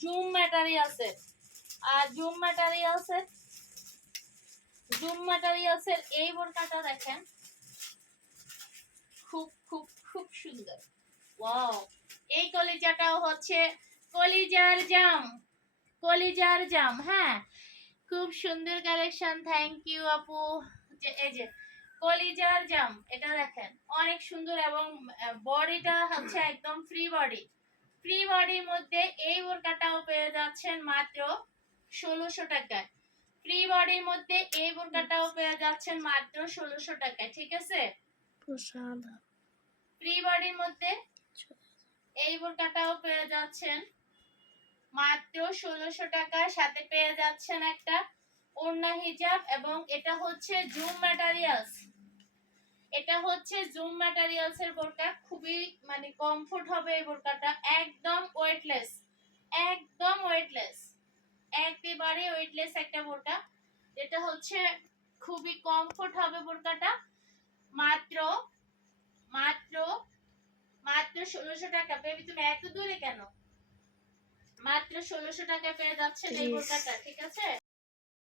Zoom ম্যাটেরিয়ালসের zoom ম্যাটেরিয়ালসের এই বোরকাটা দেখেন, খুব খুব খুব সুন্দর। ওয়াও, এই কলিজাটাও হচ্ছে কলিজার জাম। হ্যাঁ, খুব সুন্দর কালেকশন, থ্যাংক ইউ আপু। এই যে কলিজার জাম, এটা দেখেন অনেক সুন্দর, এবং বডিটা হচ্ছে একদম ফ্রি বডির মধ্যে এই বোরকাটাও পেয়ে যাচ্ছেন মাত্র 1600 টাকায়। ফ্রি বডির মধ্যে এই বোরকাটাও পেয়ে যাচ্ছেন মাত্র 1600 টাকায়, ঠিক আছে? ফ্রি বডির মধ্যে এই বোরকাটাও পেয়ে যাচ্ছেন মাত্র 1600 টাকার সাথে পেয়ে যাচ্ছেন একটা ওড়না হিজাব, এবং এটা হচ্ছে জুম ম্যাটেরিয়ালস এর বোরকা। খুবই মানে কমফোর্ট হবে এই বোরকাটা, একদম ওয়েটলেস একেবারে ওয়েটলেস একটা বোরকা। এটা হচ্ছে খুবই কমফোর্ট হবে বোরকাটা। মাত্র মাত্র মাত্র 1600 টাকা। বেবি তুমি এত দূরে কেন? মাত্র 1600 টাকা পেয়ে যাচ্ছেন এই বোরকাটা, ঠিক আছে?